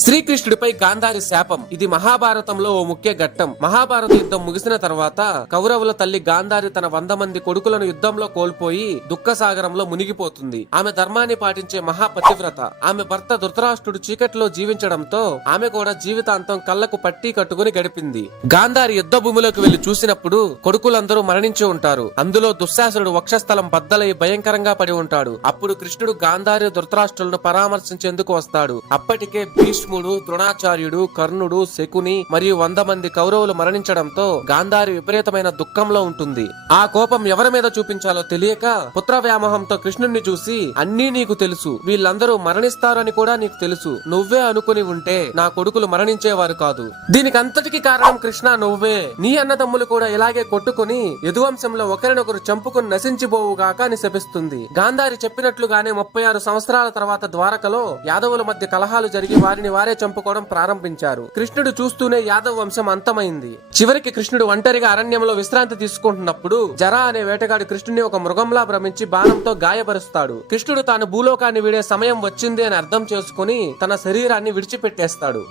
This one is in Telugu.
శ్రీకృష్ణుడిపై గాంధారి శాపం. ఇది మహాభారతంలో ఓ ముఖ్య ఘట్టం. మహాభారత యుద్ధం ముగిసిన తర్వాత కౌరవుల తల్లి గాంధారి తన వంద మంది కొడుకులను యుద్ధంలో కోల్పోయి దుఃఖసాగరంలో మునిగిపోతుంది. ఆమె ధర్మాన్ని పాటించే మహాపతివ్రత. ఆమె భర్త ధృతరాష్ట్రుడు చీకట్లో జీవించడంతో ఆమె కూడా జీవితాంతం కళ్ళకు పట్టి కట్టుకుని గడిపింది. గాంధారి యుద్ధ భూమిలోకి వెళ్ళి చూసినప్పుడు కొడుకులందరూ మరణించి ఉంటారు. అందులో దుశ్శాసనుడు వక్షస్థలం బద్దలై భయంకరంగా పడి ఉంటాడు. అప్పుడు కృష్ణుడు గాంధారి ధృతరాష్ట్రులను పరామర్శించేందుకు వస్తాడు. అప్పటికే భీష్ముడు ద్రోణాచార్యుడు కర్ణుడు శకుని మరియు వంద మంది కౌరవులు మరణించడంతో గాంధారి విపరీతమైన దుఃఖంలో ఉంటుంది. ఆ కోపం ఎవరి మీద చూపించాలో తెలియక పుత్ర వ్యామోహంతో కృష్ణుణ్ణి చూసి అన్నీ నీకు తెలుసు. వీళ్ళందరూ మరణిస్తారని కూడా నీకు తెలుసు. నువ్వే అనుకుని ఉంటే నా కొడుకులు మరణించేవారు కాదు. దీనికి అంతటికి కారణం కృష్ణ నువ్వే. నీ అన్నదమ్ములు కూడా ఇలాగే కొట్టుకుని యదువంశంలో ఒకరినొకరు చంపుకుని నశించిపోవుగాక అని శపిస్తుంది గాంధారి చెప్పినట్లుగానే ముప్పై ఆరు సంవత్సరాల తర్వాత ద్వారకలో యాదవుల మధ్య కలహాలు జరిగి వారిని వారే చంపుకోవడం ప్రారంభించారు. కృష్ణుడు చూస్తూనే యాదవ వంశం అంతమైంది. చివరికి కృష్ణుడు ఒంటరిగా అరణ్యంలో విశ్రాంతి తీసుకుంటున్నప్పుడు జరా అనే వేటగాడు కృష్ణుని ఒక మృగంలా భ్రమించి బాణంతో గాయపరుస్తాడు. కృష్ణుడు తాను భూలోకాన్ని వీడే సమయం వచ్చింది అని అర్థం చేసుకుని తన శరీరాన్ని విడిచిపెట్టేస్తాడు.